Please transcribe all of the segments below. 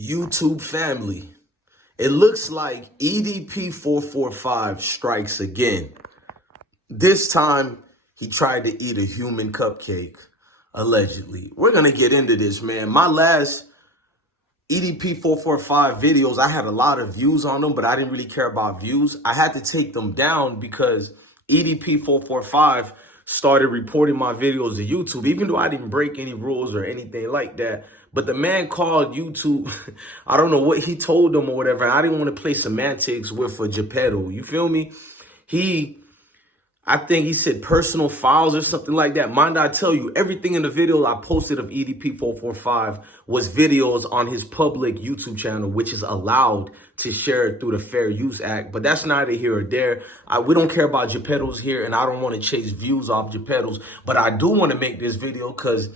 YouTube family, it looks like EDP445 strikes again. This time, he tried to eat a human cupcake, allegedly. We're going to get into this, man. My last EDP445 videos, I had a lot of views on them, but I didn't really care about views. I had to take them down because EDP445 started reporting my videos to YouTube, even though I didn't break any rules or anything like that. But the man called YouTube, I don't know what he told them or whatever. I didn't want to play semantics with a JiDion. You feel me? I think he said personal files or something like that. Mind I tell you, everything in the video I posted of EDP445 was videos on his public YouTube channel, which is allowed to share through the Fair Use Act. But that's neither here or there. We don't care about JiDions here, and I don't want to chase views off JiDions. But I do want to make this video because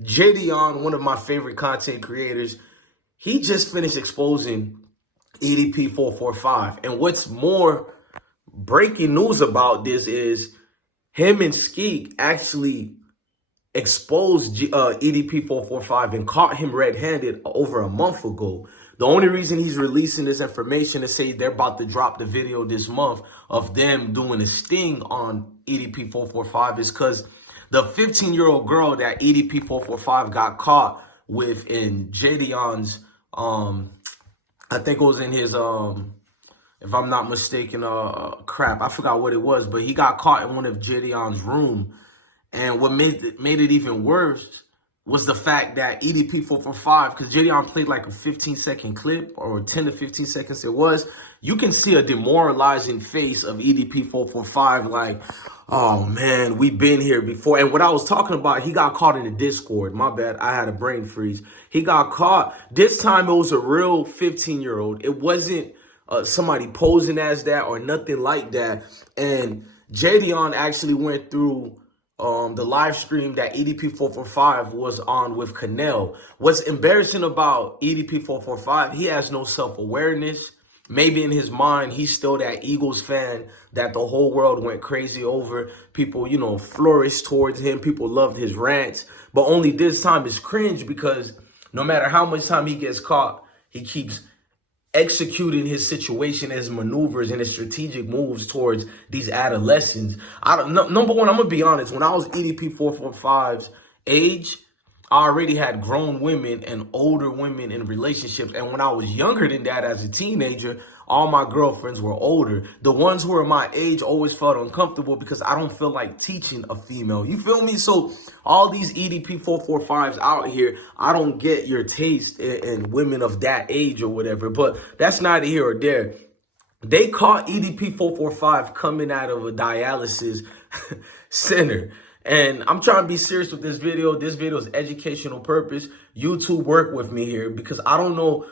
JiDion, one of my favorite content creators, he just finished exposing EDP445. And what's more breaking news about this is him and Skeek actually exposed EDP445 and caught him red-handed over a month ago. The only reason he's releasing this information is say they're about to drop the video this month of them doing a sting on EDP445 is because the 15-year-old girl that EDP445 got caught with in JiDion's, I think it was in his, if I'm not mistaken, crap, I forgot what it was, but he got caught in one of JiDion's room. And what made it even worse was the fact that EDP445, because JiDion played like a 15-second clip, or 10 to 15 seconds it was, you can see a demoralizing face of EDP445 like, oh man, we've been here before. And what I was talking about, he got caught in the Discord. My bad, I had a brain freeze. He got caught. This time it was a real 15-year-old. It wasn't somebody posing as that or nothing like that. And JiDion actually went through the live stream that EDP445 was on with Canel. What's embarrassing about EDP445, he has no self-awareness. Maybe in his mind, he's still that Eagles fan that the whole world went crazy over. People, you know, flourished towards him. People loved his rants. But only this time it's cringe because no matter how much time he gets caught, he keeps executing his situation, his maneuvers, and his strategic moves towards these adolescents. Number one, I'm going to be honest. When I was EDP445's age, I already had grown women and older women in relationships. And when I was younger than that as a teenager, all my girlfriends were older. The ones who were my age always felt uncomfortable because I don't feel like teaching a female. You feel me? So all these EDP445s out here, I don't get your taste in women of that age or whatever. But that's neither here or there. They caught EDP445 coming out of a dialysis center. And I'm trying to be serious with this video. This video is educational purpose. YouTube, work with me here because I don't know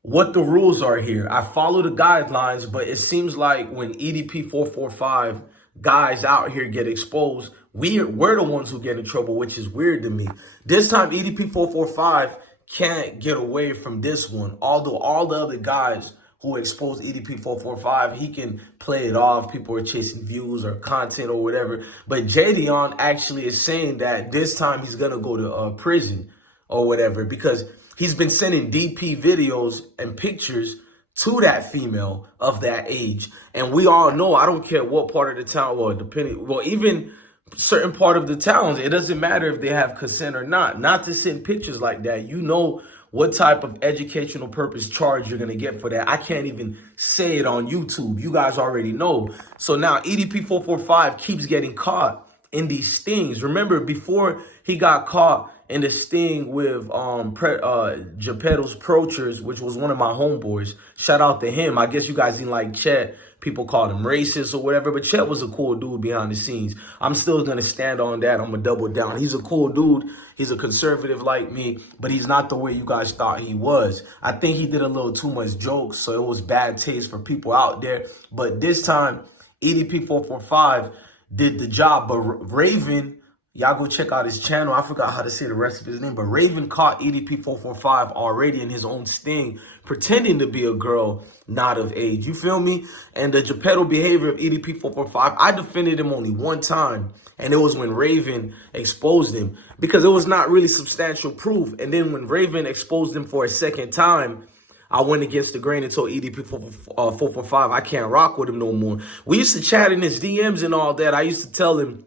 what the rules are here. I follow the guidelines, but it seems like when EDP445 guys out here get exposed, we're the ones who get in trouble, which is weird to me. This time, EDP445 can't get away from this one. Although all the other guys who exposed EDP445, he can play it off. People are chasing views or content or whatever. But JiDion actually is saying that this time he's going to go to prison or whatever because he's been sending DP videos and pictures to that female of that age. And we all know, I don't care what part of the town, well, even certain part of the towns, it doesn't matter if they have consent or not to send pictures like that. You know what type of educational purpose charge you're going to get for that. I can't even say it on YouTube. You guys already know. So now EDP445 keeps getting caught in these stings. Remember, before he got caught in the sting with JiDion's Prochers, which was one of my homeboys. Shout out to him. I guess you guys didn't like Chet. People called him racist or whatever, but Chet was a cool dude behind the scenes. I'm still going to stand on that. I'm going to double down. He's a cool dude. He's a conservative like me, but he's not the way you guys thought he was. I think he did a little too much jokes, so it was bad taste for people out there. But this time, EDP445 did the job. But Raven Y'all go check out his channel. I forgot how to say the rest of his name, but Raven caught EDP445 already in his own sting, pretending to be a girl not of age. You feel me? And the Geppetto behavior of EDP445, I defended him only one time, and it was when Raven exposed him, because it was not really substantial proof. And then when Raven exposed him for a second time, I went against the grain and told EDP445 I can't rock with him no more. We used to chat in his DMs and all that. I used to tell him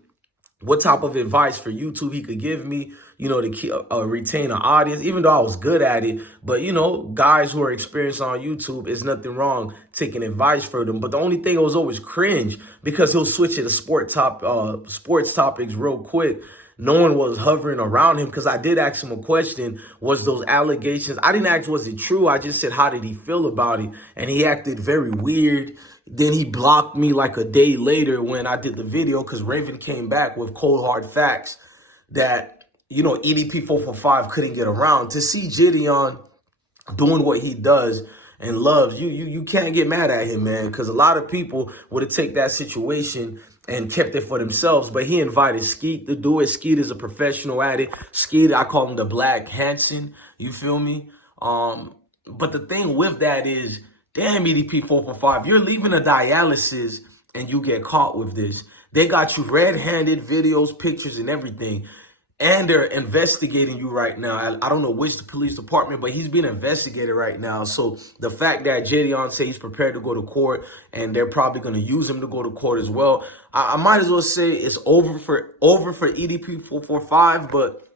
what type of advice for YouTube he could give me, you know, to keep, retain an audience, even though I was good at it. But, you know, guys who are experienced on YouTube, it's nothing wrong taking advice for them. But the only thing, I was always cringe because he'll switch it to sports topics real quick. No one was hovering around him, because I did ask him a question. Was those allegations, I didn't ask was it true, I just said how did he feel about it, and he acted very weird. Then he blocked me like a day later when I did the video, because Raven came back with cold hard facts that, you know, EDP445 couldn't get around. To see JiDion doing what he does and loves, you can't get mad at him, man, because a lot of people would have taken that situation and kept it for themselves. But he invited Skeet to do it. Skeet is a professional at it. Skeet, I call him the Black Hanson. You feel me? But the thing with that is, damn, EDP445, you're leaving a dialysis and you get caught with this. They got you red-handed, videos, pictures, and everything. And they're investigating you right now. I don't know which police department, but he's being investigated right now. So the fact that JiDion says he's prepared to go to court, and they're probably going to use him to go to court as well, I might as well say it's over for EDP445. But,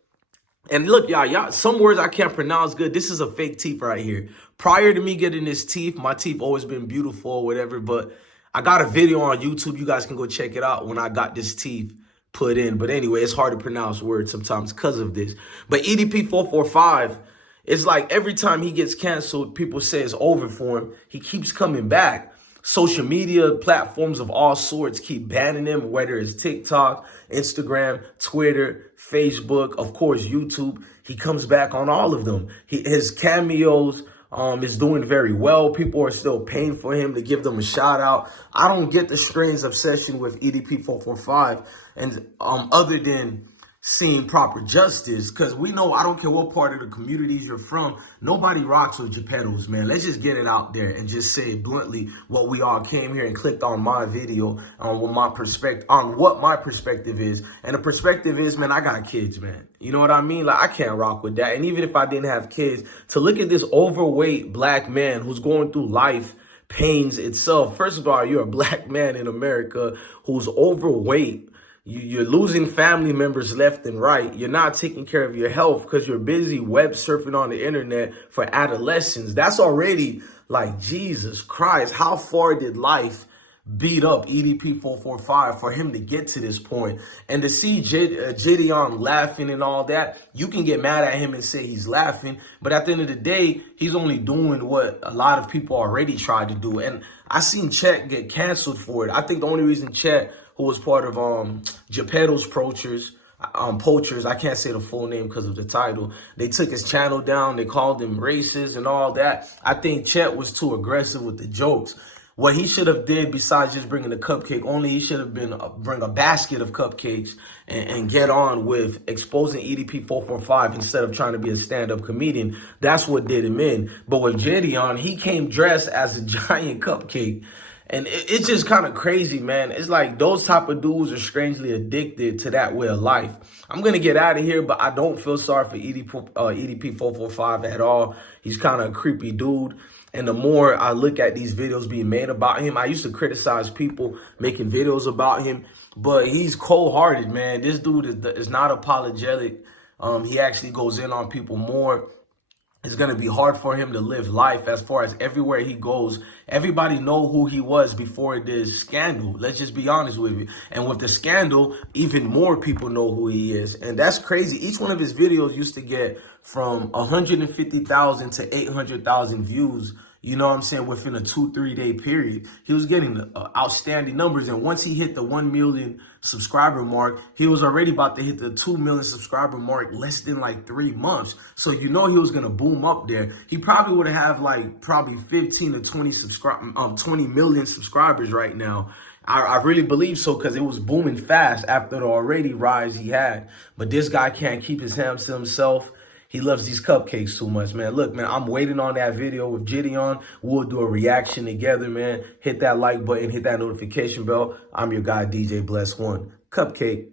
and look, y'all, some words I can't pronounce good. This is a fake teeth right here. Prior to me getting this teeth, my teeth always been beautiful or whatever. But I got a video on YouTube. You guys can go check it out when I got this teeth put in. But anyway, it's hard to pronounce words sometimes because of this. But EDP445, it's like every time he gets canceled, people say it's over for him. He keeps coming back. Social media platforms of all sorts keep banning him, whether it's TikTok, Instagram, Twitter, Facebook, of course, YouTube. He comes back on all of them. His cameos is doing very well. People are still paying for him to give them a shout out. I don't get the strange obsession with EDP445, and other than seeing proper justice, because we know, I don't care what part of the communities you're from, nobody rocks with Geppettos, man. Let's just get it out there and just say it bluntly, what we all came here and clicked on my video on what my perspective is. And the perspective is, man, I got kids, man. You know what I mean? Like, I can't rock with that. And even if I didn't have kids, to look at this overweight black man who's going through life pains itself. First of all, you're a black man in America who's overweight. You're losing family members left and right. You're not taking care of your health because you're busy web surfing on the internet for adolescents. That's already like, Jesus Christ, how far did life beat up EDP445 for him to get to this point? And to see JiDion laughing and all that, you can get mad at him and say he's laughing, but at the end of the day, he's only doing what a lot of people already tried to do. And I seen Chet get canceled for it. I think the only reason Chet, who was part of Geppetto's poachers, I can't say the full name because of the title, they took his channel down, they called him racist and all that. I think Chet was too aggressive with the jokes. What he should have did, besides just bringing the cupcake only, he should have been bring a basket of cupcakes and get on with exposing EDP445 instead of trying to be a stand-up comedian. That's what did him in. But with JiDion, he came dressed as a giant cupcake. And it's just kind of crazy, man. It's like those type of dudes are strangely addicted to that way of life. I'm going to get out of here, but I don't feel sorry for EDP445 at all. He's kind of a creepy dude. And the more I look at these videos being made about him, I used to criticize people making videos about him, but he's cold-hearted, man. This dude is not apologetic. He actually goes in on people more. It's going to be hard for him to live life as far as everywhere he goes. Everybody know who he was before this scandal. Let's just be honest with you. And with the scandal, even more people know who he is. And that's crazy. Each one of his videos used to get from 150,000 to 800,000 views. You know what I'm saying? Within a 2-3 day period, he was getting outstanding numbers. And once he hit the 1 million subscriber mark, he was already about to hit the 2 million subscriber mark less than like 3 months. So you know he was going to boom up there. He probably would have like probably 15 to 20 million subscribers right now. I really believe so because it was booming fast after the already rise he had. But this guy can't keep his hands to himself. He loves these cupcakes too much, man. Look, man, I'm waiting on that video with JiDion. We'll do a reaction together, man. Hit that like button, hit that notification bell. I'm your guy, DJ Bless One. Cupcake.